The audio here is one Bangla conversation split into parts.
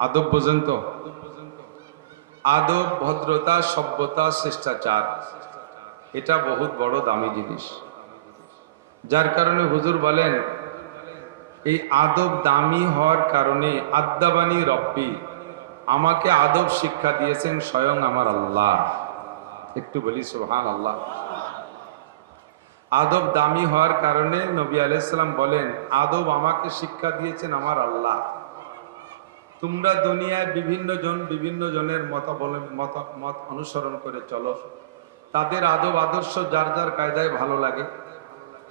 আদব বোঝেন তো? আদব, ভদ্রতা, সভ্যতা, শিষ্টাচার, এটা বহুত বড় দামি জিনিস। যার কারণে হুজুর বলেন, এই আদব দামি হওয়ার কারণে আদ্দাবানী রব্বি, আমাকে আদব শিক্ষা দিয়েছেন স্বয়ং আমার আল্লাহ। একটু বলি সুবহানাল্লাহ। আদব দামি হওয়ার কারণে নবী আলাইহিস সালাম বলেন, আদব আমাকে শিক্ষা দিয়েছেন আমার আল্লাহ। তোমরা দুনিয়ায় বিভিন্ন জনের মত অনুসরণ করে চলো, তাদের আদব আদর্শ যার যার কায়দায় ভালো লাগে,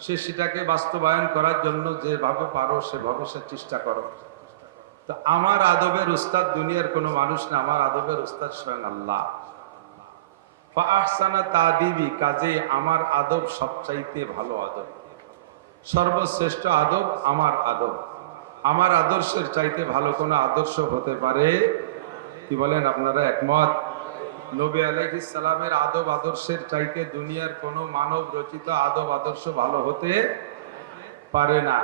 সে সেটাকে বাস্তবায়ন করার জন্য যেভাবে পারো সেভাবে সে চেষ্টা করো। তো আমার আদবের উস্তাদ দুনিয়ার কোনো মানুষ না, আমার আদবের উস্তাদ স্বয়ং আল্লাহ। ফাহসানা তাদিবি, কাজে আমার আদব সবচাইতে ভালো আদব, সর্বশ্রেষ্ঠ আদব আমার আদব। আমার আদর্শের চাইতে ভালো কোনো আদর্শ হতে পারে? কি বলেন আপনারা, একমত? নবী আলাইহিস সালামের আদব আদর্শের চাইতে দুনিয়ার কোনো মানব রচিত আদব আদর্শ ভালো হতে পারে না।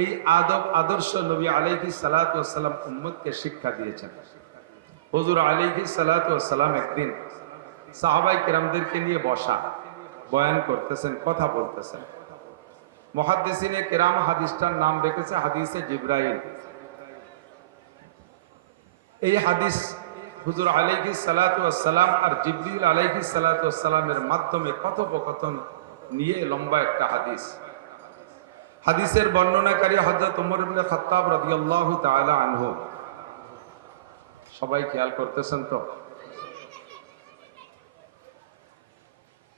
এই আদব আদর্শ নবী আলাইহিস সালাতু ওয়াস সালাম উম্মতকে শিক্ষা দিয়েছেন। হুজুর আলাইহিস সালাতু ওয়াস সালাম একদিন সাহাবায়ে কেরামদেরকে নিয়ে বসা, বয়ান করতেছেন, কথা বলতেছেন। মুহাদ্দিসিনে কেরাম হাদিসটার নাম রেখেছে হাদিসে জিবরাইল। এই হাদিস হুজুর আলাইহিস সালাতু ওয়াস সালাম আর জিবরিল আলাইহিস সালাতু ওয়াস সালামের মাধ্যমে কথোপকথন নিয়ে লম্বা একটা হাদিস। হাদিসের বর্ণনাকারী হযরত ওমর ইবনে খাত্তাব রাদিয়াল্লাহু তাআলা আনহু। সবাই খেয়াল করতেছেন তো?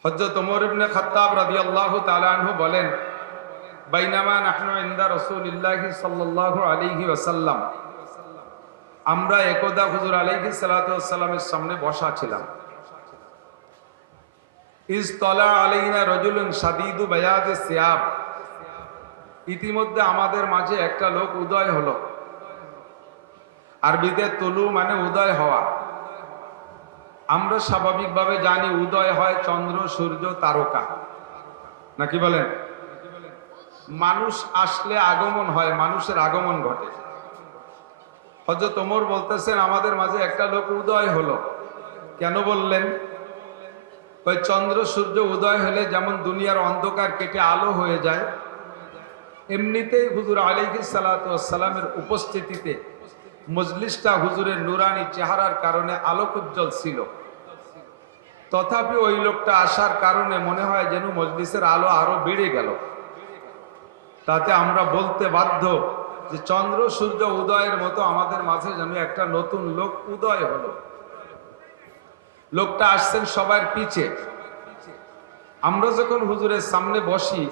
হযরত ওমর ইবনে খাত্তাব রাদিয়াল্লাহু তাআলা আনহু বলেন, বাইনামা নাহনু ইনদা রাসূলিল্লাহি সাল্লাল্লাহু আলাইহি ওয়াসাল্লাম, আমরা একদা হুজুর আলাইহিস সালাতু ওয়াস সালামের সামনে বসা ছিলাম। ইজ তালা আলাইনা রাজুলুন শাদীদু বায়াদিস সিয়াব, ইতিমধ্যে আমাদের মাঝে একটা লোক উদয় হলো। আরবিতে তুলু মানে উদয় হওয়া। আমরা স্বাভাবিকভাবে জানি উদয় হয় চন্দ্র, সূর্য, তারকা, নাকি বলেন? মানুষ আসলে আগমন হয়, মানুষের আগমন ঘটে। হযরত ওমর বলতেছেন, আমাদের মাঝে একটা লোক উদয় হলো। কেন বললেন? ওই চন্দ্র সূর্য উদয় হলে যেমন দুনিয়ার অন্ধকার কেটে আলো হয়ে যায়, এমনিতেই হুজুর আলাইহিস সালাতু ওয়াস সালামের উপস্থিতিতে মজলিসটা হুজুরের নুরানি চেহারার কারণে আলোকোজ্জ্বল ছিল। তথাপি ওই লোকটা আসার কারণে মনে হয় যেন মজলিসের আলো আরো বেড়ে গেল। তাতে আমরা বলতে বাধ্য যে চন্দ্র সূর্য উদয়ের মতো আমাদের মাঝে যেন একটা নতুন লোক উদয় হলো। লোকটা আসছেন সবার পিছে। আমরা যখন হুজুরের সামনে বসি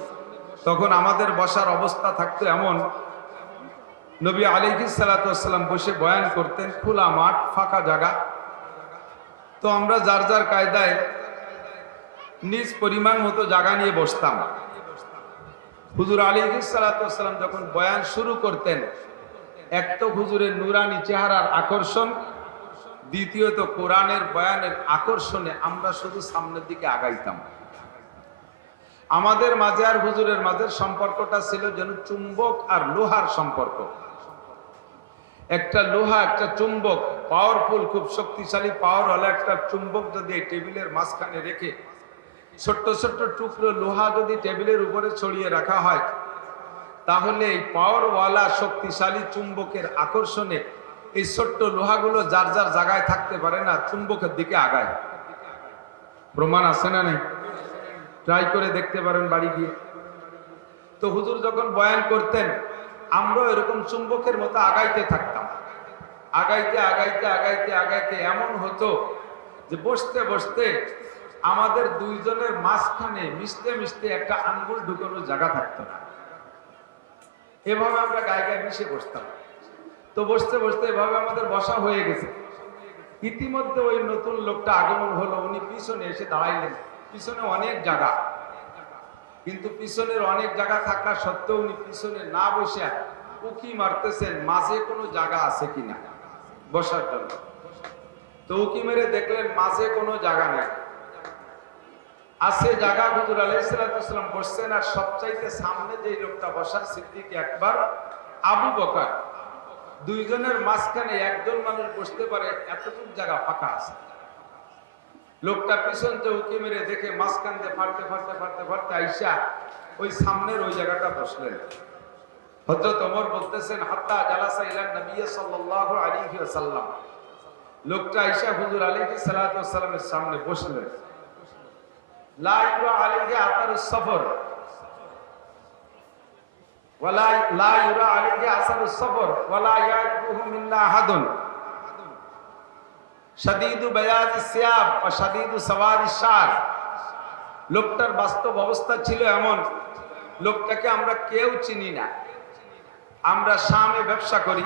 তখন আমাদের বসার অবস্থা থাকতো এমন, নবী আলাইহিস সালাতু ওয়াস সালাম বসে বয়ান করতেন, খোলা মাঠ, ফাঁকা জায়গা। তো আমরা যার যার কায়দায় নিজ পরিমাণ মতো জায়গা নিয়ে বসতাম। হুজুর আলাইহিস সালাতু ওয়াস সালাম যখন বয়ান শুরু করতেন, এক তো হুজুরের নুরানি চেহারার আকর্ষণ, দ্বিতীয়ত কোরআনের বয়ানের আকর্ষণে আমরা শুধু সামনের দিকে আগাইতাম। আমাদের মাঝে আর হুজুরের মাঝে সম্পর্কটা ছিল যেন চুম্বক আর লোহার সম্পর্ক। একটা লোহা, একটা চুম্বক, পাওয়ারফুল, খুব শক্তিশালী পাওয়ারওয়ালা একটা চুম্বক যদি এই টেবিলের মাঝখানে রেখে ছোট্ট ছোট্ট টুকরো লোহা যদি টেবিলের উপরে ছড়িয়ে রাখা হয়, তাহলে এই পাওয়ারওয়ালা শক্তিশালী চুম্বকের আকর্ষণে এই ছোট্ট লোহাগুলো যার যার জায়গায় থাকতে পারে না, চুম্বকের দিকে আগায়। প্রমাণ আছে না নেই? ট্রাই করে দেখতে পারেন বাড়ি গিয়ে। তো হুজুর যখন বয়ান করতেন, আমরা এরকম চুম্বকের মতো আগাইতে থাকতাম। আগাইতে আগাইতে আগাইতে আগাইতে এমন হতো যে বসতে বসতে আমাদের দুইজনের মাঝখানে মিশতে মিশতে একটা আঙ্গুল ঢুকানোর জায়গা থাকতো না। এভাবে আমরা গায়ে গায়ে মিশে বসতাম। তো বসতে বসতে এভাবে আমাদের বসা হয়ে গেছে। ইতিমধ্যে ওই নতুন লোকটা আগমন হলো, উনি পিছনে এসে দাঁড়াইলেন। পিছনে অনেক জায়গা, কিন্তু পিছনের অনেক জায়গা থাকা সত্ত্বেও উনি পিছনে না বসে উকি মারতেছেন মাঝে কোনো জায়গা আছে কিনা বসার জন্য। তো উকি মেরে দেখলেন মাঝে কোনো জায়গা নাই, আছে জায়গা। হুজুর আলাইহিস সালাতু ওয়াস সালাম বসছেন, আর সবচাইতে সামনে যে লোকটা বসা, সিদ্দিক আকবর আবু বকর দুইজনের মাঝখানে একজন মানুষ বসতে পারে এতটুকু জায়গা ফাঁকা আছে। লোকটা পিছন চৌকি মেরে দেখে মাঝখান দিয়ে ফাটতে ফাটতে ফাটতে ফাটতে আইসা ওই সামনের ওই জায়গাটা বসলেন। হযরত ওমর বলতেছেন হাত্তা জালাসা ইলা নবী সাল্লাল্লাহু আলাইহি ওয়াসাল্লাম, লোকটা আইসা হুজুর আলাইহিস সালাতু ওয়াস সালামের সামনে বসলেন। লা ইউরা আলাইহি আতারুস সফর ওয়ালা লা ইউরা আলাইহি আসারুস সফর ওয়ালা ইয়ারিফুহু মিন্না আহাদুন শাদীদু বায়াজিস সিয়াব ওয়া শাদীদু সাওয়াদিস শার। লোকটার বাস্তব অবস্থা ছিল এমন, লোকটাকে আমরা কেউ চিনি না। আমরা শামে ব্যবসা করি,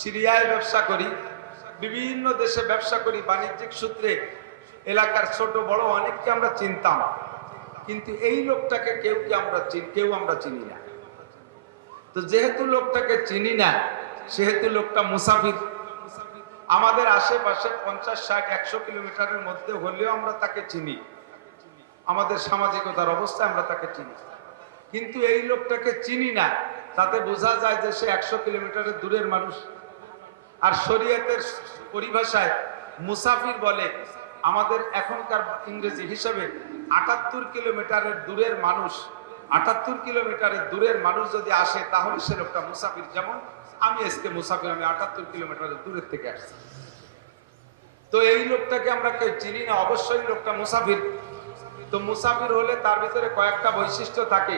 সিরিয়ায় ব্যবসা করি, বিভিন্ন দেশে ব্যবসা করি, বাণিজ্যিক সূত্রে এলাকার ছোট বড় অনেককে আমরা চিনতাম, কিন্তু এই লোকটাকে কেউ আমরা চিনি না। তো যেহেতু লোকটাকে চিনি না, সেহেতু লোকটা মুসাফির। আমাদের আশেপাশে 50, 60, 100 কিলোমিটারের মধ্যে হলেও আমরা তাকে চিনি, আমাদের সামাজিকতার অবস্থায় আমরা তাকে চিনি। কিন্তু এই লোকটাকে চিনি না, তাতে বোঝা যায় যে সে 100 কিলোমিটারের দূরের মানুষ। আর শরীয়তের পরিভাষায় মুসাফির বলে আমাদের এখনকার ইংরেজি হিসাবে 78 কিলোমিটারের দূরের মানুষ। 78 কিলোমিটারের দূরের মানুষ যদি আসে তাহলে সে লোকটা মুসাফির। যেমন আমি আজকে মুসাফির, আমি 78 কিলোমিটারের দূরের থেকে আসছি। তো এই লোকটাকে আমরা কেউ চিনি না, অবশ্যই লোকটা মুসাফির। তো মুসাফির হলে তার ভিতরে কয়েকটা বৈশিষ্ট্য থাকে।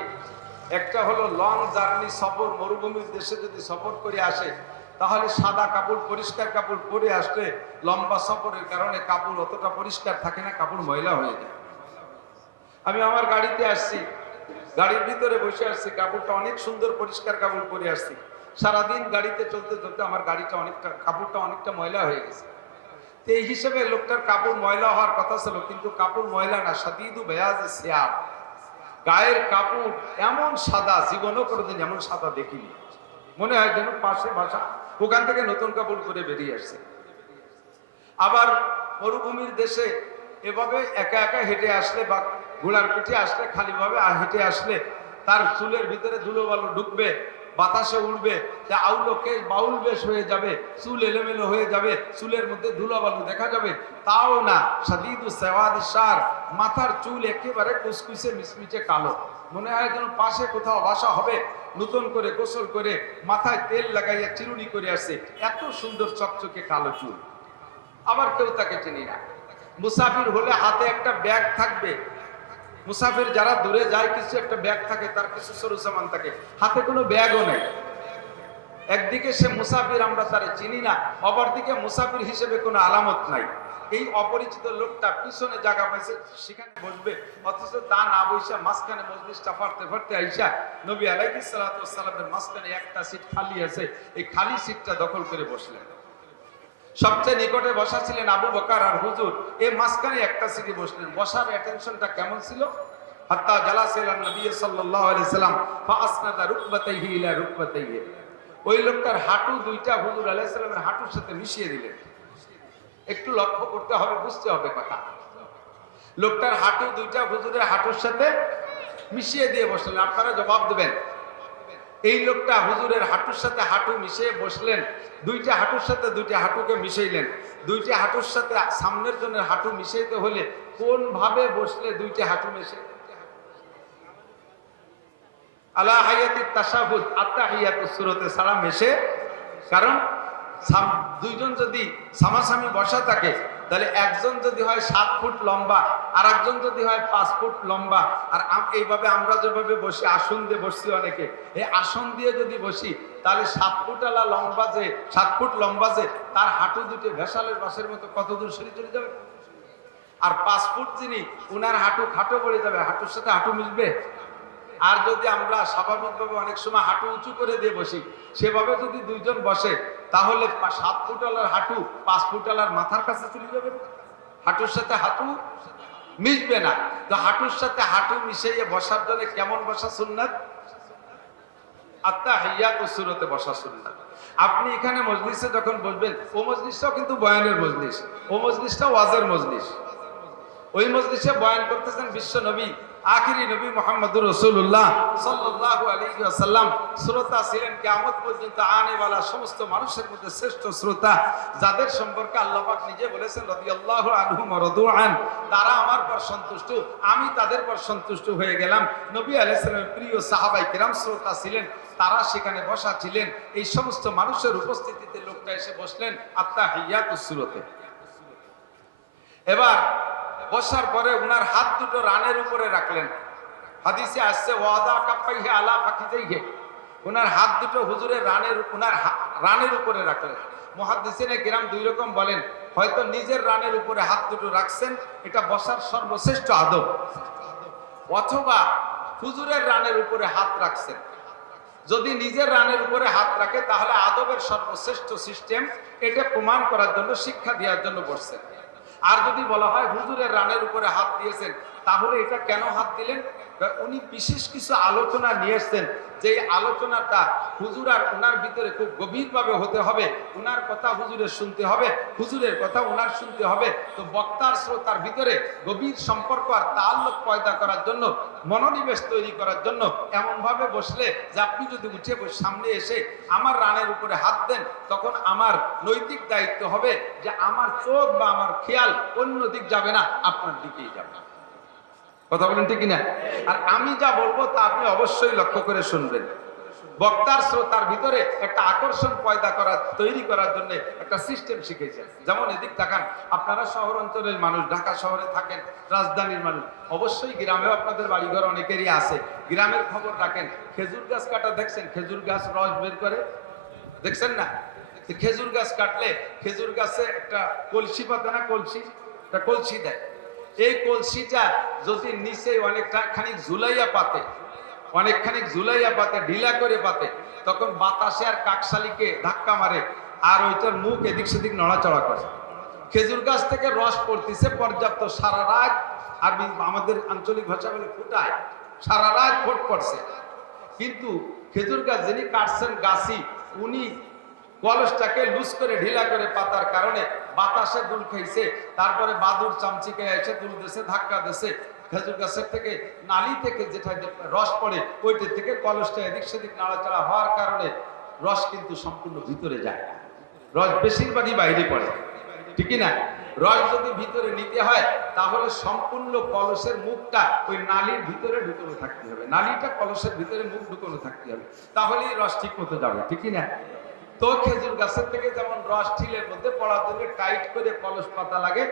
একটা হলো লং জার্নি, সফর, মরুভূমির দেশে যদি সফর করে আসে তাহলে সাদা কাপড়, পরিষ্কার কাপড় পরে আসলে লম্বা সফরের কারণে কাপড় অতটা পরিষ্কার থাকে না, কাপড় ময়লা হয়ে যায়। আমি আমার গাড়িতে আসছি, গাড়ির ভিতরে বসে আসছি, কাপড়টা অনেক সুন্দর পরিষ্কার কাপড় পরে আসছি। সারাদিন গাড়িতে চলতে চলতে আমার গাড়িটা কাপড়টা অনেকটা ময়লা হয়ে গেছে। তো এই হিসেবে লোকটার কাপড় ময়লা হওয়ার কথা ছিল, কিন্তু কাপড় ময়লা না, শাদীদু বায়াজিস সিয়াব। গায়ের কাপড় এমন সাদা, জীবনও কোনোদিন এমন সাদা দেখিনি। মনে হয় যেন পাশে বাসা, ওখান থেকে নতুন কাপড় পরে বেরিয়ে আসছে। আবার মরুভূমির দেশে এভাবে একা একা হেঁটে আসলে বা ঘোড়ার পিঠে আসলে, খালিভাবে হেঁটে আসলে তার চুলের ভিতরে ধুলো বালু ঢুকবে, বাতাসে উড়বে, আউলো কেশ বাউল বেশ হয়ে যাবে, চুল এলোমেলো হয়ে যাবে, চুলের মধ্যে ধুলো বালু দেখা যাবে। তাও না, শাদীদু সাওয়াদিস শার, মাথার চুল একেবারে কুচকুচে মিচমিচে কালো। মনে হয় যেন পাশে কোথাও বাসা হবে, নতুন করে গোসল করে মাথায় তেল লাগাইয়া চিরুনি করে আসছে, এত সুন্দর চকচকে কালো চুল। আবার কেউ তাকে চিনি না। মুসাফির হলে হাতে একটা ব্যাগ থাকবে। মুসাফির যারা দূরে যায় কিছু একটা ব্যাগ থাকে, তার কিছু সরু সামান থাকে, হাতে কোনো ব্যাগও নেই। একদিকে সে মুসাফির, আমরা তারে চিনি না, অপরদিকে মুসাফির হিসেবে কোনো আলামত নাই। এই অপরিচিত লোকটা পিছনে জায়গা পাইছে, সেখানে বসবে, অথচ তা না বসে মাঝখানে মজলিসটা ফাড়তে ফাড়তে আইসা নবী আলাইহিস সালাতু ওয়াস সালামের মাঝখানে একটা সিট খালি আছে, এই খালি সিটটা দখল করে বসলেন। সবচেয়ে নিকটে বসা ছিলেন আবু বকর আর হুজুর, এই মাঝখানে একটা সিটে বসলেন। বসার অ্যাটেনশনটা কেমন ছিল? হাত্তা জালাসা ইলা নবী সাল্লাল্লাহু আলাইহি সাল্লাম ফাআসনাদা রুকবাতাইহি ইলা রুকবাতাইহি। ওই লোকটার হাঁটু দুইটা হুজুর আলাইহিস সালামের হাঁটুর সাথে মিশিয়ে দিলেন। একটু লক্ষ্য করতে হবে, বুঝতে হবে কথা। লোকটার হাঁটু দুইটা হুজুরের হাঁটুর সাথে মিশিয়ে দিয়ে বসলেন। আপনারা জবাব দেবেন। এই লোকটা হুজুরের হাঁটুর সাথে হাঁটু মিশিয়ে বসলেন, দুইটা হাঁটুর সাথে দুইটা হাঁটুকে মিশাইলেন। দুইটা হাঁটুর সাথে সামনের জনের হাঁটু মিশাইতে হলে কোন ভাবে বসলে দুইটা হাঁটু মিশে? আলা হায়াতিত তাশাহুদ, আত্তাহিয়াতুস সূরাতে সালাম এসে। কারণ দুইজন যদি সামাসামি বসা থাকে, তাহলে একজন যদি হয় 7 ফুট লম্বা, আর একজন যদি হয় 5 ফুট লম্বা, আর এইভাবে আমরা যেভাবে বসি, আসন দিয়ে বসছি অনেকে, এই আসন দিয়ে যদি বসি তাহলে 7 ফুটালা লম্বা যে 7 ফুট লম্বা যে তার হাঁটু দুটো ভেসালের বাসের মতো কত দূর সরে চলে যাবে। আর 5 ফুট যিনি, উনার হাঁটু খাটো পড়ে যাবে, হাঁটুর সাথে হাঁটু মিশবে। আর যদি আমরা স্বাভাবিকভাবে অনেক সময় হাঁটু উঁচু করে দিয়ে বসি, সেভাবে যদি দুইজন বসে তাহলে 7 ফুটালার হাঁটু 5 ফুটালার মাথার কাছে চলে যাবে, হাঁটুর সাথে হাঁটু মিশবে না। তো হাঁটুর সাথে হাঁটু মিশিয়ে বসার জন্য কেমন বসা সুন্নাত? আত্তাহিয়াতুস সূরাতে বসা সুন্নাত। আপনি এখানে মজলিসে যখন বসবেন, ও মজলিসটাও কিন্তু বয়ানের মজলিস, ও মজলিসটা ওয়াজের মজলিস। ওই মজলিসে বয়ান করতেছেন বিশ্ব নবী আখিরি নবী মুহাম্মদুর রাসূলুল্লাহ সাল্লাল্লাহু আলাইহি ওয়াসাল্লাম শ্রোতা ছিলেন কিয়ামত পর্যন্ত আনেওয়ালা সমস্ত মানুষের মধ্যে শ্রেষ্ঠ শ্রোতা, যাদের সম্পর্কে আল্লাহ পাক নিজে বলেছেন রাদিয়াল্লাহু আনহুম ওয়া রাদু আন, তারা আমার পর সন্তুষ্ট, আমি তাদের পর সন্তুষ্ট হয়ে গেলাম। নবী আলাইহিস সালামের প্রিয় সাহাবায়ে কিরাম শ্রোতা ছিলেন, তারা সেখানে বসা ছিলেন। এই সমস্ত মানুষের উপস্থিতিতে লোকটা এসে বসলেন আত্তাহিয়াতুস সুরতে। এবার বসার পরে উনার হাত দুটো রানের উপরে রাখলেন। হাদিসে আসছে ওয়াদা কাফাইহি আলা ফাকিজাইহি, উনার হাত দুটো হুজুরের রানের উপরে রাখলেন। মুহাদ্দিসিনে কিরাম দুই রকম বলেন, হয়তো নিজের রানের উপরে হাত দুটো রাখছেন, এটা বসার সর্বশ্রেষ্ঠ আদব, অথবা হুজুরের রানের উপরে হাত রাখছেন। যদি নিজের রানের উপরে হাত রাখে তাহলে আদবের সর্বশ্রেষ্ঠ সিস্টেম, এটা প্রমাণ করার জন্য, শিক্ষা দেওয়ার জন্য বসছেন। আর যদি বলা হয় হুজুরের রানের উপরে হাত দিয়েছেন, তাহলে এটা কেন হাত দিলেন? উনি বিশেষ কিছু আলোচনা নিয়ে এসছেন, যে আলোচনাটা হুজুর আর ওনার ভিতরে খুব গভীরভাবে হতে হবে। ওনার কথা হুজুরের শুনতে হবে, হুজুরের কথা ওনার শুনতে হবে। তো বক্তার শ্রোতার ভিতরে গভীর সম্পর্ক আর তাআল্লুক পয়দা করার জন্য, মনোনিবেশ তৈরি করার জন্য এমনভাবে বসলে যে আপনি যদি উঠে সামনে এসে আমার রানের উপরে হাত দেন, তখন আমার নৈতিক দায়িত্ব হবে যে আমার চোখ বা আমার খেয়াল অন্য দিক যাবে না, আপনার দিকেই যাবে। কথা বলেন ঠিক কিনা? আর আমি যা বলবো তা আপনি অবশ্যই লক্ষ্য করে শুনবেন। বক্তার শ্রোতার ভিতরে একটা আকর্ষণ পয়দা করার, তৈরি করার জন্য একটা সিস্টেম শিখেছেন। যেমন এদিক তাকান, আপনারা শহর অঞ্চলের মানুষ, ঢাকা শহরে থাকেন, রাজধানীর মানুষ, অবশ্যই গ্রামেও আপনাদের বাড়িঘর অনেকেরই আছে, গ্রামের খবর রাখেন। খেজুর গাছ কাটা দেখছেন? খেজুর গাছ রস বের করে, দেখছেন না? খেজুর গাছ কাটলে খেজুর গাছে একটা কলসি পাতে না, কলসি, একটা কলসি দেয়। এই কলসিটা যদি নিচে অনেকখানি ঝুলাইয়া পাতে, ঢিলা করে পাতে, তখন বাতাসে আর কাকশালিকে ধাক্কা মারে, আর ওইটার মুখ এদিক সেদিক নড়াচড়া করে। খেজুর গাছ থেকে রস পড়তেছে পর্যাপ্ত, সারা রাত, আর আমাদের আঞ্চলিক ভাষা বলে ফুটায়, সারা রাত ফোট পড়ছে। কিন্তু খেজুর গাছ যিনি কাটছেন গাছি, উনি কলসটাকে লুজ করে ঢিলা করে পাতার কারণে বাতাসে দুল খাইছে, তারপরে বাদুর চামচিকে এসে দুল দিয়েছে, ধাক্কা দিয়েছে। খেজুর গাছের থেকে নালি থেকে যেটা রস পড়ে, ওইটা থেকে কলসটা এদিক সেদিক নাড়াচাড়া হওয়ার কারণে রস কিন্তু সম্পূর্ণ ভিতরে যায় না, রস বেশিরভাগই বাইরে পড়ে, ঠিক না? রস যদি ভিতরে নিতে হয় তাহলে সম্পূর্ণ কলসের মুখটা ওই নালির ভিতরে ঢুকানো থাকতে হবে, নালিটা কলসের ভিতরে মুখ ঢুকানো থাকতে হবে, তাহলেই রস ঠিক মতো যাবে, ঠিক না? তো খেজুর গাছের থেকে যেমন রস ঠিলের মধ্যে পড়ার জন্য টাইট করে কলস পাতা লাগে,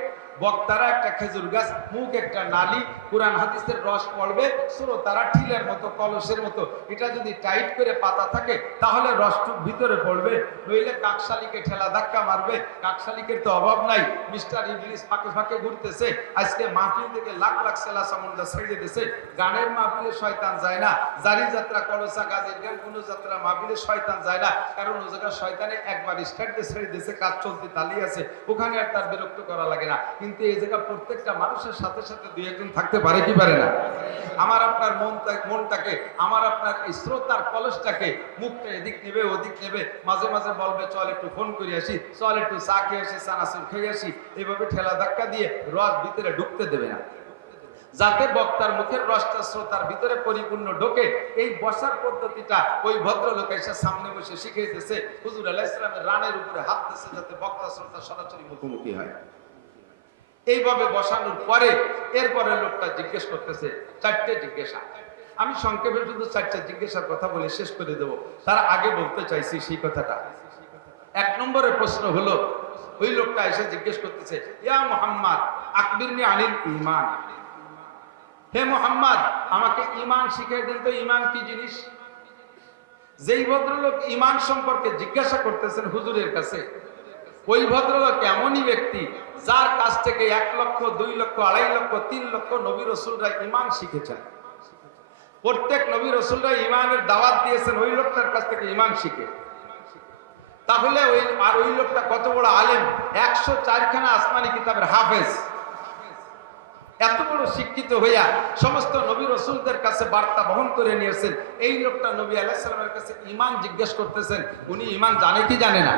বক্তারা একটা খেজুর গাছ, মুখ একটা নালি, কুরআন হাদিসের রস পড়বে, শ্রোতারা ঠিলের মতো, কলসের মতো, এটা যদি টাইট করে পাতা থাকে তাহলে রসটুক ভিতরে পড়বে। নইলে কাকশালিকে ঠেলা ধাক্কা মারবে। কাকশালিকের তো অভাব নাই, মিস্টার ইবলিস ফাঁকে ফাঁকে ঘুরতেছে। আজকে মাহফিল থেকে লাখ লাখ সেলা সামুন্ডা ছেড়ে দিতেছে। গানের মাহফিলে শয়তান যায় না, জারি যাত্রা, কলসা, গাজের গান, কোন যাত্রা মাহফিলে শয়তান যায় না, কারণ ও জায়গায় শয়তানে একবার স্টার্ট দিয়ে ছেড়ে দিয়েছে, কাজ চলতে তালিয়ে আছে, ওখানে আর তার বিরক্ত করা লাগে না। কিন্তু এই জায়গা প্রত্যেকটা মানুষের সাথে সাথে দুই একজন থাকতে পারে কি পারে না? আমার আপনার মনটাকে, আমার আপনার এই শ্রোতার কলসটাকে, মুখটা এদিক নেবে ওদিক নেবে, মাঝে মাঝে বলবে চল একটু ফোন করে আসি, চল একটু চা খেয়ে আসি, চানাচুর খেয়ে আসি, এইভাবে ঠেলা ধাক্কা দিয়ে রস ভিতরে ঢুকতে দেবে না, যাতে বক্তার মুখের রসটা শ্রোতার ভিতরে পরিপূর্ণ ঢোকে। এই বসার পদ্ধতিটা ওই ভদ্রলোক এসে সামনে বসে শিখিয়েছে। হুজুর আলাইহিস সালামের রানের উপরে হাত দিয়েছে যাতে বক্তা শ্রোতা সরাসরি মুখোমুখি হয়। এইভাবে বসানোর পরে এরপরে লোকটা জিজ্ঞেস করতেছে, চারটে জিজ্ঞাসা। আমি সংক্ষেপে শুধু চারটে জিজ্ঞাসার কথা বলে শেষ করে দেব, তার আগে বলতে চাইছি সেই কথাটা। এক নম্বরের প্রশ্ন হলো, ওই লোকটা এসে জিজ্ঞেস করতেছে, ইয়া মুহাম্মদ আকবিরনি আনিল ঈমান, হে মুহাম্মদ আমাকে ঈমান শিখিয়ে দেন তো, ঈমান কি জিনিস? যেই ভদ্রলোক ঈমান সম্পর্কে জিজ্ঞাসা করতেছেন হুজুরের কাছে, ওই ভদ্রলোক এমনই ব্যক্তি যার কাছ থেকে 1 লক্ষ 2 লক্ষ 2.5 লক্ষ 3 লক্ষ নবী রাসূলরা ঈমান শিখেছেন। প্রত্যেক নবী রাসূলরা ঈমানের দাওয়াত দিয়েছেন ওই লোকটার কাছ থেকে ঈমান শিখে। তাহলে ওই লোকটা কত বড় আলেম, 104 খানা আসমানি কিতাবের হাফেজ, এত বড় শিক্ষিত হইয়া সমস্ত নবী রাসূলদের কাছে বার্তা বহন করে নিয়েছেন। এই লোকটা নবী আলাইহিস সালামের কাছে ঈমান জিজ্ঞেস করতেছেন, উনি ঈমান জানে কি জানে না?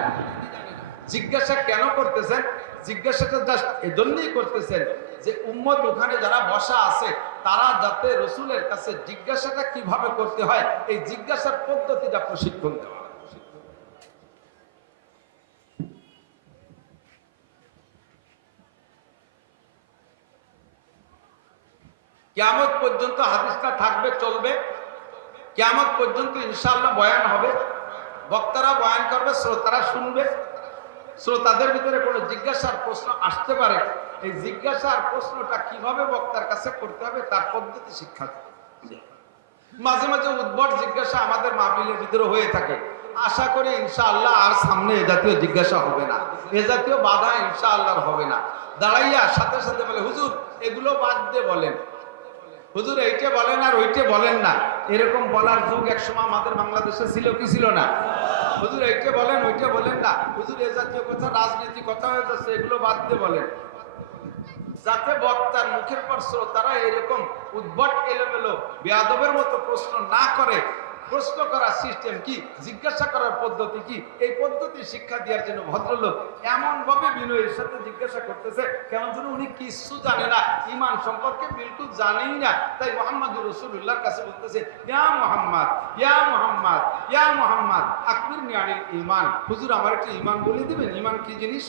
জিজ্ঞাসা কেন করতেছেন? জিজ্ঞাসাটা জাস্ট এজন্যই করতেছেন যে উম্মত ওখানে যারা বসা আছে তারা যাতে রসুলের কাছে জিজ্ঞাসাটা কিভাবে করতে হয় এই জিজ্ঞাসার পদ্ধতিটা প্রশিক্ষণ দেওয়া। কিয়ামত পর্যন্ত হাদিসটা থাকবে, চলবে। কিয়ামত পর্যন্ত ইনশাআল্লাহ বয়ান হবে, বক্তারা বয়ান করবে, শ্রোতারা শুনবে। শ্রোতাদের ভিতরে কোনো জিজ্ঞাসার প্রশ্ন আসতে পারে, এই জিজ্ঞাসার প্রশ্নটা কিভাবে বক্তার কাছে করতে হবে তার পদ্ধতি শিক্ষা। মাঝে মাঝে উদ্ভট জিজ্ঞাসা আমাদের মাহফিলের ভিতরে হয়ে থাকে, আশা করি ইনশাআল্লাহ আর সামনে এ জাতীয় জিজ্ঞাসা হবে না, এ জাতীয় বাধা ইনশাআল্লাহ হবে না। দাঁড়াইয়া সাথে সাথে বলে, হুজুর এগুলো বাদ দিয়ে বলেন, হুজুর এইটা বলেন আর ওইটা বলেন না। এরকম বলার যুগ একসময় আমাদের বাংলাদেশে ছিল কি ছিল না? হুজুর এইটা বলেন ওইটা বলেন না, হুজুর এ জাতীয় কথা রাজনীতি কথা হয়ে যাচ্ছে, এগুলো বাদ দিয়ে বলেন। যাতে বক্তার মুখের পর শ্রোতারা এরকম উদ্ভট এলোমেলো বেয়াদবের মতো প্রশ্ন না করে। প্রশ্ন করার সিস্টেম কি, জিজ্ঞাসা করার পদ্ধতি কি, এই পদ্ধতি শিক্ষা দেওয়ার জন্য ভদ্রলোক এমন ভাবে বিনয়ের সাথে জিজ্ঞাসা করতেছে কেমন যেন উনি কিছু জানে না, ঈমান সম্পর্কে বিলকুল জানেই না। তাই মুহাম্মদুর রাসূলুল্লাহর কাছে বলতেছে, ইয়া মুহাম্মদ, ইয়া মুহাম্মদ, ইয়া মুহাম্মদ আকবিরনি আনিল ঈমান। হুজুর আমার একটা ঈমান বলে দিবেন, ঈমান কি জিনিস?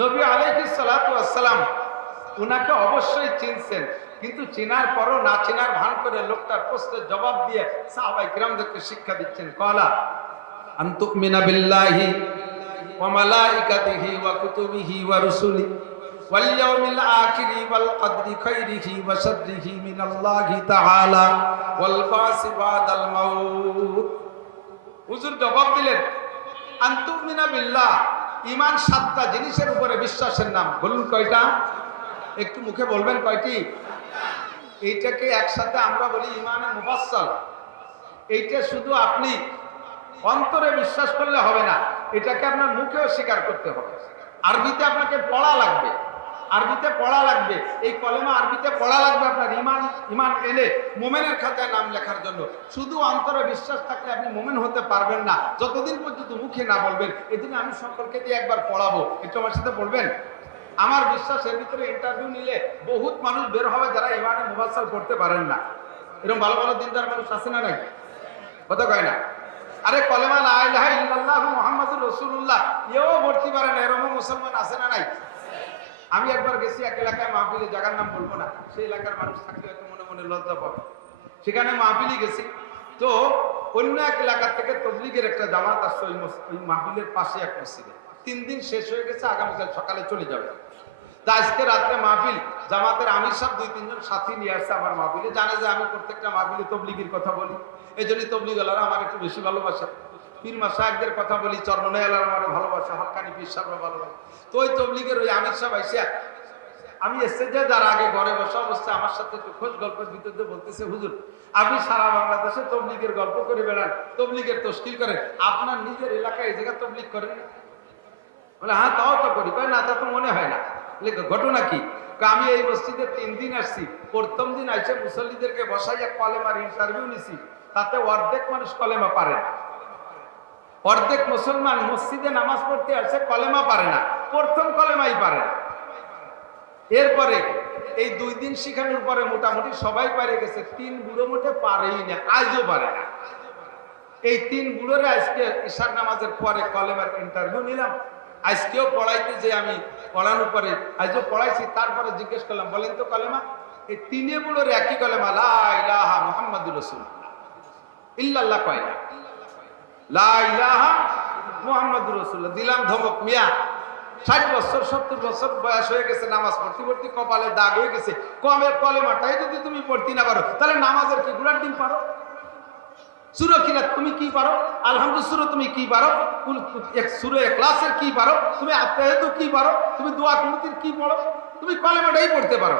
নবী আলাইহিস সালাতু ওয়াস সালাম উনাকে অবশ্যই চিনছেন, কিন্তু চেনার পরও না চেনার ভান করে লোকটার প্রশ্নের জবাব দিয়ে সাহাবায়ে কিরামদেরকে শিক্ষা দিচ্ছেন। ক্বালা আন তুমিনা বিল্লাহি ওয়া মালাইকাতিহি ওয়া কুতুবিহি ওয়া রুসুলিহি ওয়াল ইয়াউমিল আখিরি ওয়াল কদরি খাইরিহি ওয়া শাররিহি মিনাল্লাহি তাআলা ওয়াল বাসি বাদাল মাউত। হুজুর জবাব দিলেন, আন তুমিনা বিল্লাহ, ঈমান 7টা জিনিসের উপরে বিশ্বাসের নাম। বলুন কয়টা? একটু মুখে বলবেন কয়টি? এইটাকে একসাথে আমরা বলি ঈমানে মুফাসসাল। এইটা শুধু আপনি অন্তরে বিশ্বাস করলে হবে না, এটাকে আপনার মুখেও স্বীকার করতে হবে। আরবিতে আপনাকে পড়া লাগবে, আরবিতে পড়া লাগবে, এই কলেমা আরবিতে পড়া লাগবে আপনার ঈমান এনে মুমিনের খাতায় নাম লেখার জন্য। শুধু অন্তরে বিশ্বাস থাকলে আপনি মুমিন হতে পারবেন না যতদিন পর্যন্ত মুখে না বলবেন। এদিন আমি সকলকে দিয়ে একবার পড়াবো, একটু আমার সাথে বলবেন। আমার বিশ্বাস এর ভিতরে ইন্টারভিউ নিলে বহুত মানুষ বের হবে যারা ঈমানে মুফাসসাল পড়তে পারেন না। এরকম ভালো ভালো দিনদার মানুষ আছে না নাই? কথা কয় না? আরে কলেমা লা ইলাহা ইল্লাল্লাহ মুহাম্মাদুর রাসূলুল্লাহ এও পড়তে পারে না, এরকম মুসলমান আছে না নাই? আমি একবার গেছি এক এলাকায় মাহফিলে, জায়গার নাম বলবো না, সেই এলাকার মানুষ থাকলে হয়তো মনে মনে লজ্জা পাবে। সেখানে মাহফিলে গেছি, তো অন্য এক এলাকা থেকে তবলিগের একটা জামাত আসছে ওই মাহফিলের পাশে এক মসজিদে। 3 দিন শেষ হয়ে গেছে, আগামীকাল সকালে চলে যাবে। তা আজকে রাত্রে মাহফিল, জামাতের আমির সাহেব 2-3 জন সাথী নিয়ে আসছে আমার মাহফিলে। জানে যে আমি প্রত্যেকটা মাহফিলে তবলিগের কথা বলি, এই জন্যই তবলিগওয়ালারা আমার একটু বেশি ভালোবাসে। পীর মাশায়েখদের কথা বলি, চরমনাইওয়ালারা আমার ভালোবাসে, হক্কানি পীর সাহেবরা ভালোবাসে। তো ওই তবলিগের ওই আমির সাহেব আইসা, আমি স্টেজে যার আগে ঘরে বসা অবস্থায় আমার সাথে একটু খোঁজ গল্পের ভিতরে বলতেছে, হুজুর আপনি সারা বাংলাদেশে তবলিগের গল্প করে বেড়ান, তবলিগের তশকিল করেন, আপনার নিজের এলাকায় এই জায়গায় তবলিগ করেন না? বলে হ্যাঁ তাও তো করি। কয় না, তা তো মনে হয় না। ঘটনা কি? আমি এই মসজিদে 3 দিন আসছি, প্রথম দিন আইসে মুসল্লিদেরকে বসাইয়া কলেমার ইন্টারভিউ নিছি, তাতে অর্ধেক মানুষ কলেমা পারে না। অর্ধেক মুসলমান মসজিদে নামাজ পড়তে আসে, কলেমা পারে না, প্রথম কলেমাই পারে না। এরপরে এই 2 দিন শিখানোর পরে মোটামুটি সবাই পারে গেছে, 3 বুড়ো মোটে পারেই না, আজও পারে না। এই 3 বুড়োরে আজকে ইশার নামাজের পরে কলেমার ইন্টারভিউ নিলাম। আজকেও পড়াইতে যে আমি পড়ানোর পরে আজও পড়াইছি, তারপরে জিজ্ঞেস করলাম, বলেন তো কলেমা? এই 3 বুড়োর একই কলেমা, লা ইলাহা মুহাম্মাদুর রাসূলুল্লাহ। ইল্লাল্লাহ কয় না, লা ইলাহা মুহাম্মাদুর রাসূলুল্লাহ। দিলাম ধমক, মিয়া 60 বছর 70 বছর বয়স হয়ে গেছে, নামাজ পড়তে পড়তে কপালে দাগ হয়ে গেছে, কমের কলেমাটাই যদি তুমি পড়তে না পারো তাহলে নামাজের কি গুলার দিন পারো? সূরা কিরাত তুমি কি পারো? আলহামদুলিল্লাহ সূরা তুমি কি পারো? সূরা ইখলাসের কি পারো? তুমি আত্মায়াতু কি পারো? তুমি দোয়া কুনুতের কি পড়ো? তুমি কলেমাটাই পড়তে পারো।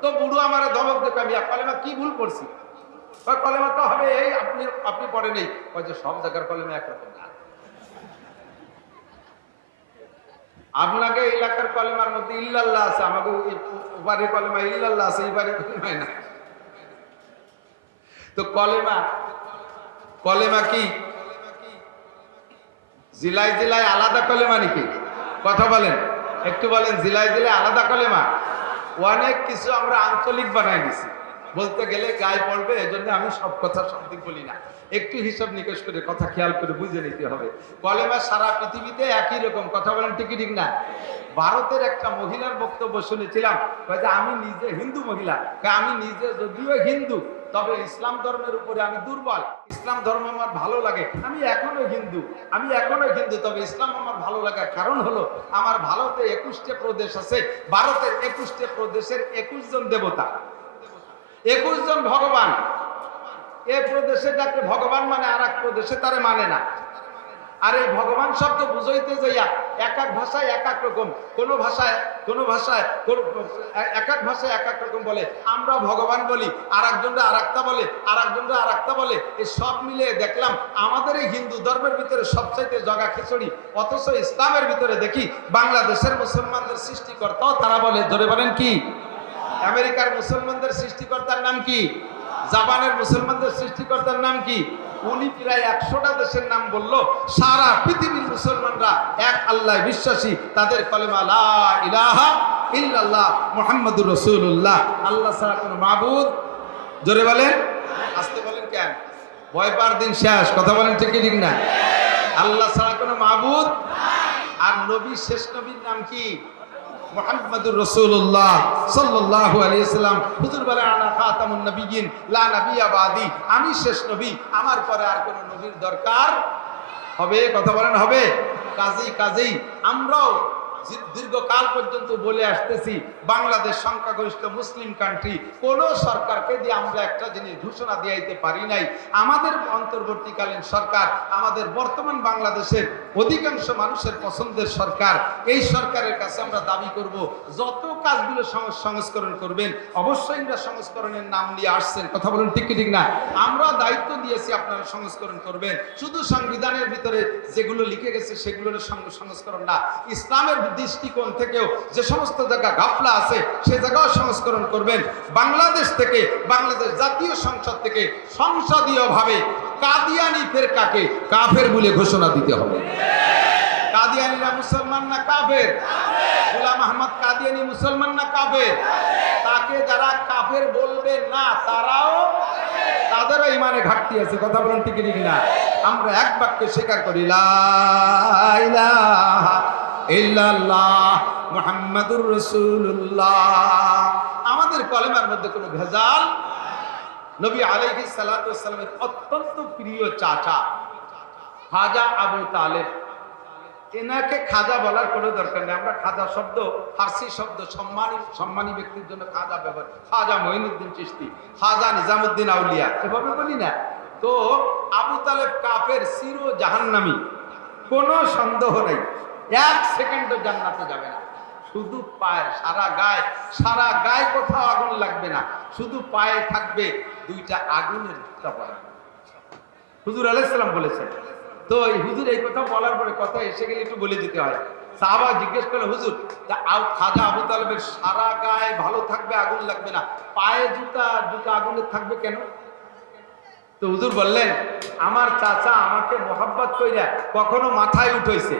তো বুড়ো আমারে ধমক দেবে, আমি কলেমা কি ভুল করছি? কলেমা তো হবে এই, আপনি পড়ে নেই। ওই যে সব জায়গার কলেমা একরকম না। আপনাকে এলাকার কলেমার মধ্যে ইল্লাল্লাহ আছে, আমাকে ওপারে কলেমা ইল্লাল্লাহ আছে, এইবারে কলেমায় না। তো কলেমা কি জেলায় জেলায় আলাদা কলেমা নাকি? কথা বলেন, একটু বলেন। জিলাই জিলাই আলাদা কলেমা। অনেক কিছু আমরা আঞ্চলিক বানাই দিছি, বলতে গেলে গায়ে পড়বে, এজন্য আমি সব কথা সব দিক বলি না। একটু হিসাব নিকেশ করে কথা খেয়াল করে বুঝে নিতে হবে। কলেমা সারা পৃথিবীতে একই রকম। কথা বলেন ঠিক ঠিক না? ভারতের একটা মহিলার বক্তব্য শুনেছিলাম, যে আমি নিজে হিন্দু মহিলা, আমি নিজে যদিও হিন্দু, তবে ইসলাম ধর্মের উপরে আমি দুর্বল। ইসলাম ধর্ম আমার ভালো লাগে, আমি এখনো হিন্দু, তবে ইসলাম আমার ভালো লাগার কারণ হলো আমার ভারতে 21টা প্রদেশ আছে। ভারতের 21টা প্রদেশের 21 জন দেবতা, 21 জন ভগবান। এ প্রদেশে যাকে ভগবান মানে আর এক প্রদেশে তারে মানে না। আর এই ভগবান শব্দ বুঝাইতে যাইয়া এক এক ভাষায় এক এক রকম, কোন ভাষায় এক এক ভাষায় এক এক রকম বলে। আমরা ভগবান বলি, আর একজনরা আর একটা বলে, আর একজনরা আর একটা বলে। এই সব মিলিয়ে দেখলাম আমাদের এই হিন্দু ধর্মের ভিতরে সবচাইতে জগা খিচুড়ি। অথচ ইসলামের ভিতরে দেখি বাংলাদেশের মুসলমানদের সৃষ্টিকর্তাও তারা বলে, ধরে বলেন কি? আমেরিকার মুসলমানদের সৃষ্টিকর্তার নাম কি? জাপানের মুসলমানদের সৃষ্টিকর্তার নাম কি? উনি প্রায় 100টা দেশের নাম বললো। সারা পৃথিবীর মুসলমানরা এক আল্লাহ বিশ্বাসী, তাদের কলেমা লা ইলাহা ইল্লাল্লাহ মুহাম্মাদুর রাসূলুল্লাহ। আল্লাহ ছাড়া কোনো মাবুদ, জোরে বলেন, আসতে বলেন কেন? ভয় পাওয়ার দিন শেষ। কথা বলেন ঠিক ঠিক না? আল্লাহ ছাড়া কোনো মাবুদ। আর নবী, শেষ নবীর নাম কি? মুহাম্মাদুর রাসূলুল্লাহ সাল্লাল্লাহু আলাইহি ওয়াসাল্লাম। হুজুর বলেন আনা খাতামুন নবিয়্যিন লা নাবিয়্যা বাদি, আমি শেষ নবী, আমার পরে আর কোন নবীর দরকার হবে। কথা বলেন হবে? কাজেই আমরাও দীর্ঘকাল পর্যন্ত বলে আসতেছি, বাংলাদেশ সংখ্যাগরিষ্ঠ মুসলিম কান্ট্রি, কোন সরকারকে দিয়ে আমরা একটা জিনিস ঘোষণা দিয়াইতে পারি নাই। আমাদের অন্তর্বর্তীকালীন সরকার, আমাদের বর্তমান বাংলাদেশের অধিকাংশ মানুষের পছন্দের সরকার। এই সরকারের কাছে আমরা দাবি করব, যত কাজগুলো সংস্করণ করবেন, অবশ্যই আমরা সংস্করণের নাম নিয়ে আসছেন। কথা বলুন ঠিক ঠিক না? আমরা দায়িত্ব দিয়েছি আপনারা সংস্করণ করবেন। শুধু সংবিধানের ভিতরে যেগুলো লিখে গেছে সেগুলোর সংস্করণ না, ইসলামের দৃষ্টিকোণ থেকেও যে সমস্ত জায়গা গাফলা আছে সে জায়গাও সংস্করণ করবেন। বাংলাদেশ থেকে, বাংলাদেশ জাতীয় সংসদ থেকে সংসদীয় ভাবে কাদিয়ানি ফেরকাকে কাফের বলে ঘোষণা দিতে হবে। কাদিয়ানিরা মুসলমান না কাফের? গোলাম আহমদ কাদিয়ানি মুসলমান না কাফের? তাকে যারা কাফের বলবে না তারাও, তাদেরও ইমানে ঘাটতি আছে। কথা বলেন ঠিক না? আমরা এক বাক্যে স্বীকার করি লা ইলাহা ইল্লাল্লাহ মুহাম্মাদুর রাসূলুল্লাহ। আমাদের কলেমার মধ্যে কোনো ভেজাল। নবী আলাইহিস সালাতু ওয়াস সালামের অত্যন্ত প্রিয় চাচা খাজা আবু তালেব, এনাকে খাজা বলার কোনো দরকার নেই। আমরা খাজা শব্দ ফার্সি শব্দ, সম্মানী ব্যক্তির জন্য খাজা ব্যবহার। খাজা মঈনুদ্দিন চিশতি, খাজা নিজামুদ্দিন আউলিয়া এভাবে বলি না তো। আবু তালেব কাফের, চির জাহান্নামী, কোনো সন্দেহ নেই। 1 সেকেন্ডও জান্নাতে যাবে না। শুধু পায়ে, সারা গায়ে কোথাও আগুন লাগবে না, শুধু পায়ে থাকবে 2টা আগুনের চাপা। হুজুর আলাইহিস সালাম বলেছেন। তো এই হুজুর এই কথা বলার পরে কথা এসে গেলে একটু বলে দিতে হয়। সাহাবা জিজ্ঞেস করলো, হুজুর খাজা আবু তালেবের সারা গায়ে ভালো থাকবে, আগুন লাগবে না, পায়ে জুতা আগুনের থাকবে কেন? তো হুজুর বললেন, আমার চাচা আমাকে মোহাব্বত কইরা কখনো মাথায় উঠাইছে,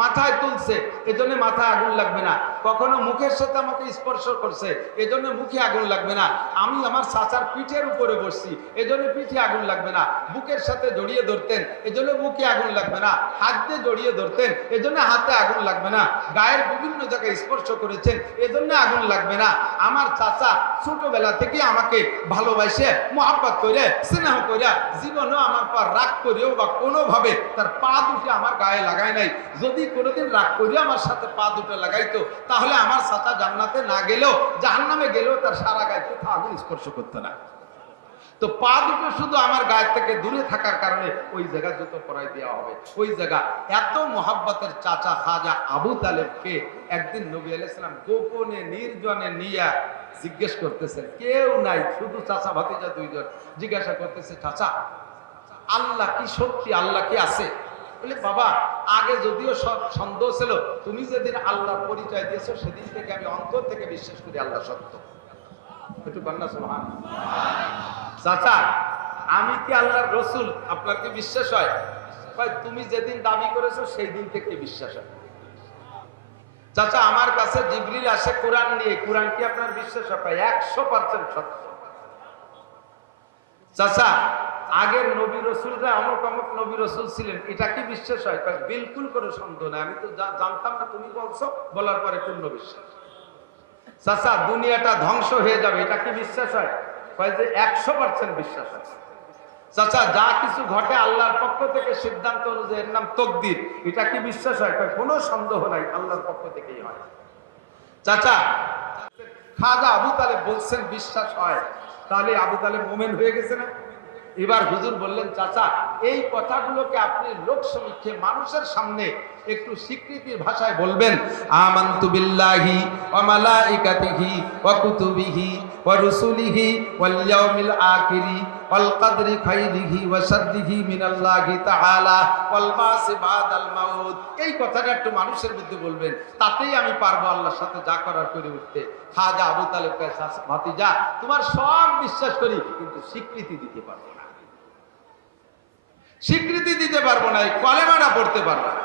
মাথায় তুলছে, এজন্য মাথায় আগুন লাগবে না। কখনো মুখের সাথে আমাকে স্পর্শ করছে, এজন্য মুখে আগুন লাগবে না। আমি আমার চাচার পিঠের উপরে বসছি, এজন্য পিঠে আগুন লাগবে না। বুকের সাথে জড়িয়ে ধরতেন, এজন্য বুকে আগুন লাগবে না। হাত দিয়ে জড়িয়ে ধরতেন, এজন্য হাতে আগুন লাগবে না। গায়ের বিভিন্ন জায়গায় স্পর্শ করেছেন, এজন্য আগুন লাগবে না। আমার চাচা ছোটবেলা থেকে আমাকে ভালোবাসে, মোহাব্বত করে, স্নেহ করে, জীবনও আমার পর রাগ করেও বা কোনোভাবে তার পা দুটি আমার গায়ে লাগায় নাই। যদি কোনোদিন রাগ করিও আমার সাথে পা দুটো লাগাইতো, তাহলে আমার চাচা জান্নাতে না গেলেও, জাহান্নামে গেলেও তার সারা গায়ে কোথাও আগুন স্পর্শ করতো না। তো পা দুটো শুধু আমার গায়ের থেকে দূরে থাকার কারণে ওই জায়গা জুতো পরাই দেওয়া হবে। ওই জায়গা এত মোহাব্বতের চাচা খাজা আবু তালেবকে একদিন নবী আলাইহিস সালাম গোপনে নির্জনে নিয়ে জিজ্ঞেস করতেছেন, কেউ নাই, শুধু চাচা ভাতিজা 2 জন। জিজ্ঞাসা করতেছে, চাচা আল্লাহ কি সত্যি, আল্লাহ কি আছে? বলে, বাবা আগে যদিও সব সন্দেহ ছিল, তুমি যেদিন আল্লাহর পরিচয় দিয়েছো সেদিন থেকে আমি অন্তর থেকে বিশ্বাস করি আল্লাহ সত্য। একটু কন্যা সুবহানাল্লাহ। চাচা আমি কি আল্লাহর রসুল, আপনার কি বিশ্বাস হয়? তুমি যেদিন দাবি করেছো সেই দিন থেকে বিশ্বাস হয়। চাচা আমার কাছে জিবরিল আসে কোরআন নিয়ে, কোরআন কি আপনার বিশ্বাস হয়? 100% সত্য। চাচা আগের নবী রসুলরা অমুক অমুক নবী রসুল ছিলেন, এটা কি বিশ্বাস হয়? বিলকুল কোনো সন্দেহ নাই, আমি তো জানতাম না, তুমি বলছো, বলার পরে পূর্ণ বিশ্বাস। চাচা দুনিয়াটা ধ্বংস হয়ে যাবে, এটা কি বিশ্বাস হয়? কয় যে 100% বিশ্বাস হয়। চাচা যা কিছু ঘটে আল্লাহর পক্ষ থেকে সিদ্ধান্ত অনুযায়ী, এর নাম তকদির, এটা কি বিশ্বাস হয়? কয় কোনো সন্দেহ নাই, আল্লাহর পক্ষ থেকেই হয়। চাচা খাজা আবু তালেব বলছেন বিশ্বাস হয়, তাহলে আবু তালেব মোমেন হয়ে গেছে না? এবার হুজুর বললেন চাচা এই কথাগুলোকে আপনি লোক সমীক্ষে মানুষের সামনে একটু স্বীকৃতির ভাষায় বলবেন, আমানতু বিল্লাহি ওয়া মালাইকাতিহি ওয়া কুতুবিহি ওয়া রুসুলিহি ওয়াল ইয়াউমিল আখিরি ওয়াল কদরি খাইরিহি ওয়া শাররিহি মিনাল্লাহি তাআলা ওয়াল বাসি বাদাল মাউত। এই কথাটা একটু মানুষের মধ্যে বলবেন, তাতেই আমি পারবো আল্লাহর সাথে যা করার করে উঠতে। খাজা আবু তালেব কয় ভাতিজা তোমার সব বিশ্বাস করি, কিন্তু স্বীকৃতি দিতে পারবো না, স্বীকৃতি দিতে পারবো না, এই কলেমাটা পড়তে পারবো না।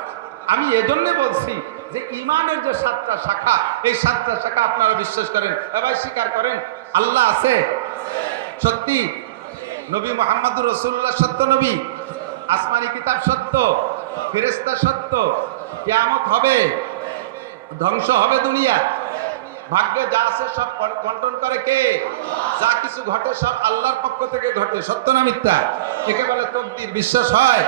আমি এজন্য বলছি যে ইমানের যে 7টা শাখা, এই 7টা শাখা আপনারা বিশ্বাস করেন, এবার স্বীকার করেন আল্লাহ আছে, সত্যি নবী মুহাম্মদুর রাসূলুল্লাহ সত্য নবী, আসমানি কিতাব সত্য, ফেরেশতা সত্য, কিয়ামত হবে, ধ্বংস হবে দুনিয়া, ভাগ্যে যা আছে সব বন্টন করে কে? যা কিছু ঘটে সব আল্লাহর পক্ষ থেকে ঘটে, সত্য না মিথ্যা? একে বলে তকদির, বিশ্বাস হয়?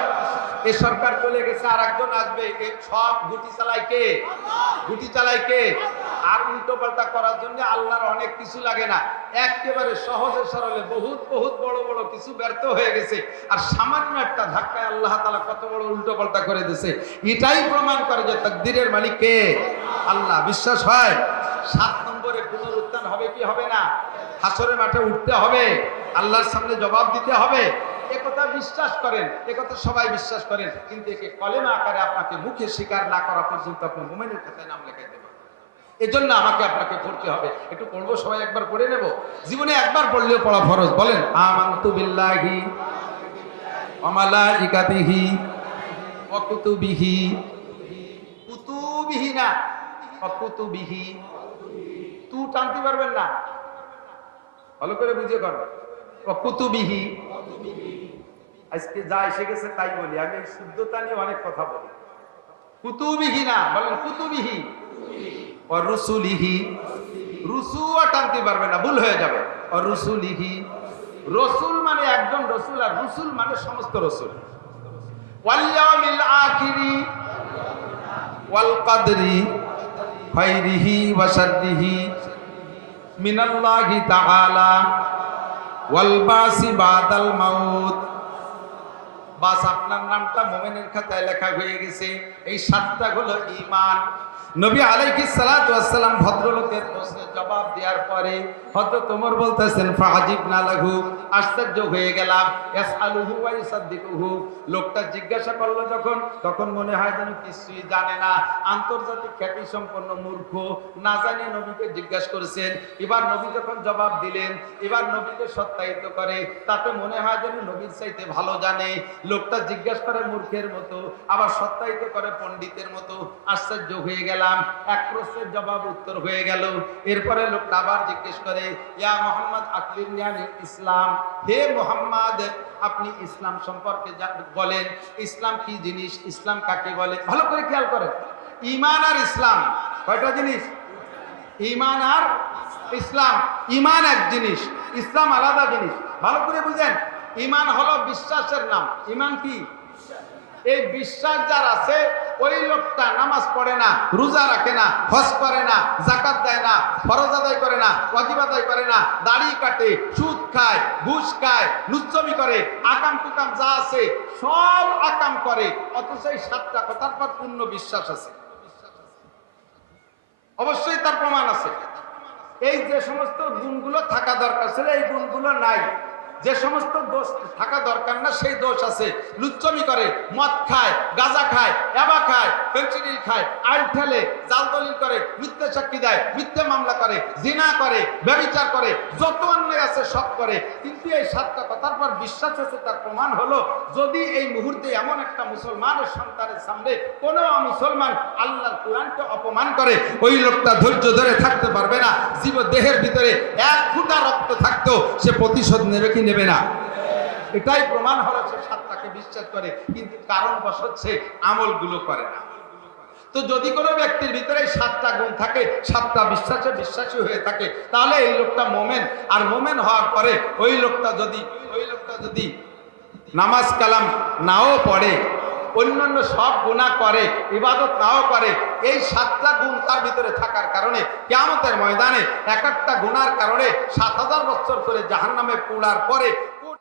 এই সরকার চলে গেছে, আর একজন আসবে, এই সব গুটি চালায় কে? গুটি চালায় কে? আর উল্টো পাল্টা করার জন্য আল্লাহর অনেক কিছু লাগে না, একেবারে সহজে সরলে বহুত বহুত বড় বড় কিছু ব্যর্থ হয়ে গেছে, আর সামান্য একটা ধাক্কায় আল্লাহ তাআলা কত বড় উল্টো পাল্টা করে দিয়েছে। এটাই প্রমাণ করে যে তাকদীরের মালিক কে? আল্লাহ। বিশ্বাস হয়? 7 নম্বরে পুনরুত্থান হবে কি হবে না? হাসরের মাঠে উঠতে হবে, আল্লাহর সামনে জবাব দিতে হবে, একথা বিশ্বাস করেন, একথা সবাই বিশ্বাস করেন, কিন্তু একে কলেমা আকারে আপনাকে মুখে স্বীকার না করা পর্যন্ত আপনি মুমিনের খাতায় নাম লেখাইতে পারবেন। এজন্য আমাকে আপনাকে পড়তে হবে। একটু পড়বো, সবাই একবার পড়ে নেব, জীবনে একবার পড়লেও পড়া ফরজ। বলেন আমানতু বিল্লাহি ওয়া মালাইকাতিহি ওয়া কুতুবিহি, কুতুবিহি না ওয়া কুতুবিহি, তু টানতে পারবেন না, ভালো করে বুঝে করবেন। ওয়া কুতুবিহি, আজকে যা এসে গেছে তাই বলি, আমি শুদ্ধতা নিয়ে অনেক কথা বলি। কুতুবিহি না, বলেন কুতুবিহি। ওয়া রুসুলিহি, রুসুও টানতে পারবে না, ভুল হয়ে যাবে। ওয়া রুসুলিহি, রসুল মানে একজন রসুল, আর রসুল মানে সমস্ত রসুল। ওয়াল ইয়াউমিল আখিরি ওয়াল কদরি খাইরিহি ওয়া শাররিহি মিনাল্লাহি তাআলা ওয়াল বাসি বাদাল মাউত। বাস আপনার নামটা মুমিনের খাতায় লেখা হয়ে গেছে। এই 7টা হলো ঈমান। নবী আলাইহিস সালাতু ওয়াস সালাম ভদ্রলোকের প্রশ্নের জবাব দেওয়ার পরে হযরত ওমর বলতেছেন ফাজিবনা লাহু, আশ্চর্য হয়ে গেলাম, ইয়াসআলুহু ওয়া ইউসাদ্দিকুহু, লোকটা জিজ্ঞাসা করলো যখন, তখন মনে হয় যেন কিছুই জানে না, আন্তর্জাতিক খ্যাতি সম্পন্ন মূর্খ, না জানে নবীকে জিজ্ঞাসা করেছেন। এবার নবী যখন জবাব দিলেন, এবার নবীকে সত্যায়িত করে, তাতে মনে হয় যেন নবীর চাইতে ভালো জানে। লোকটা জিজ্ঞাসা করে মূর্খের মতো, আবার সত্যায়িত করে পণ্ডিতের মতো। আশ্চর্য হয়ে গেলাম, এক প্রশ্নের জবাব উত্তর হয়ে গেল। এরপরে লোকটা আবার জিজ্ঞেস করে, ইয়া মুহাম্মদ আকবিরনি আনিল ইসলাম, হে মুহাম্মদ আপনি ইসলাম সম্পর্কে বলেন, ইসলাম কি জিনিস, ইসলাম কাকে বলে? ভালো করে খেয়াল করেন, ঈমান আর ইসলাম কয়টা জিনিস? ঈমান আর ইসলাম। ঈমান এক জিনিস, ইসলাম আলাদা জিনিস। ভালো করে বুঝেন, ঈমান হলো বিশ্বাসের নাম। ঈমান কি? এই বিশ্বাস যার আছে, ওই লোকটা নামাজ পড়ে না, রোজা রাখে না, হজ করে না, যাকাত দেয় না, ফরজ আদায় করে না, ওয়াজিব আদায় করে না, দাড়ি কাটে, সুদ খায়, ঘুষ খায়, লুচ্চমি করে, আকাম কুকাম যা আছে সব আকাম করে, অথচ এই 7টা কথার পর পূর্ণ বিশ্বাস আছে। অবশ্যই তার প্রমাণ আছে। এই যে সমস্ত গুণগুলো থাকা দরকার ছিল, এই গুণগুলো নাই। যে সমস্ত দোষ থাকা দরকার না, সেই দোষ আছে। লুচ্চমি করে, মদ খায়, গাঁজা খায়, ইয়াবা খায়, ফেন্সিডিল খায়, আইল ঠেলে, জাল দলিল করে, মিথ্যা সাক্ষী দেয়, মিথ্যা মামলা করে, জিনা করে, ব্যভিচার করে, যত অন্যায় আছে সব করে। কিন্তু এই 7টা কথার পর বিশ্বাস আছে, তার প্রমাণ হলো যদি এই মুহূর্তে এমন একটা মুসলমানের সন্তানের সামনে কোনো মুসলমান আল্লাহর কোরআনকে অপমান করে, ওই লোকটা ধৈর্য ধরে থাকতে পারবে না। জীব দেহের ভিতরে 1 ফোঁটা রক্ত থাকতো, সে প্রতিশোধ নেবে কি নেবে না? এটাই প্রমাণ হলো সে 7টাকে বিশ্বাস করে, কিন্তু কারণবশত সে আমলগুলো করে না। তো যদি কোনো ব্যক্তির ভিতরে 7টা গুণ থাকে, 7টা বিশ্বাসী হয়ে থাকে, তাহলে এই লোকটা মোমেন। আর মোমেন হওয়ার পরে ওই লোকটা যদি নামাজ কালাম নাও পড়ে, অন্যান্য সব গুনাহ করে, ইবাদত নাও করে, এই 7টা গুণ তার ভিতরে থাকার কারণে কিয়ামতের ময়দানে এক একটা গুনার কারণে 7000 বছর করে জাহান্নামে পোড়ার পরে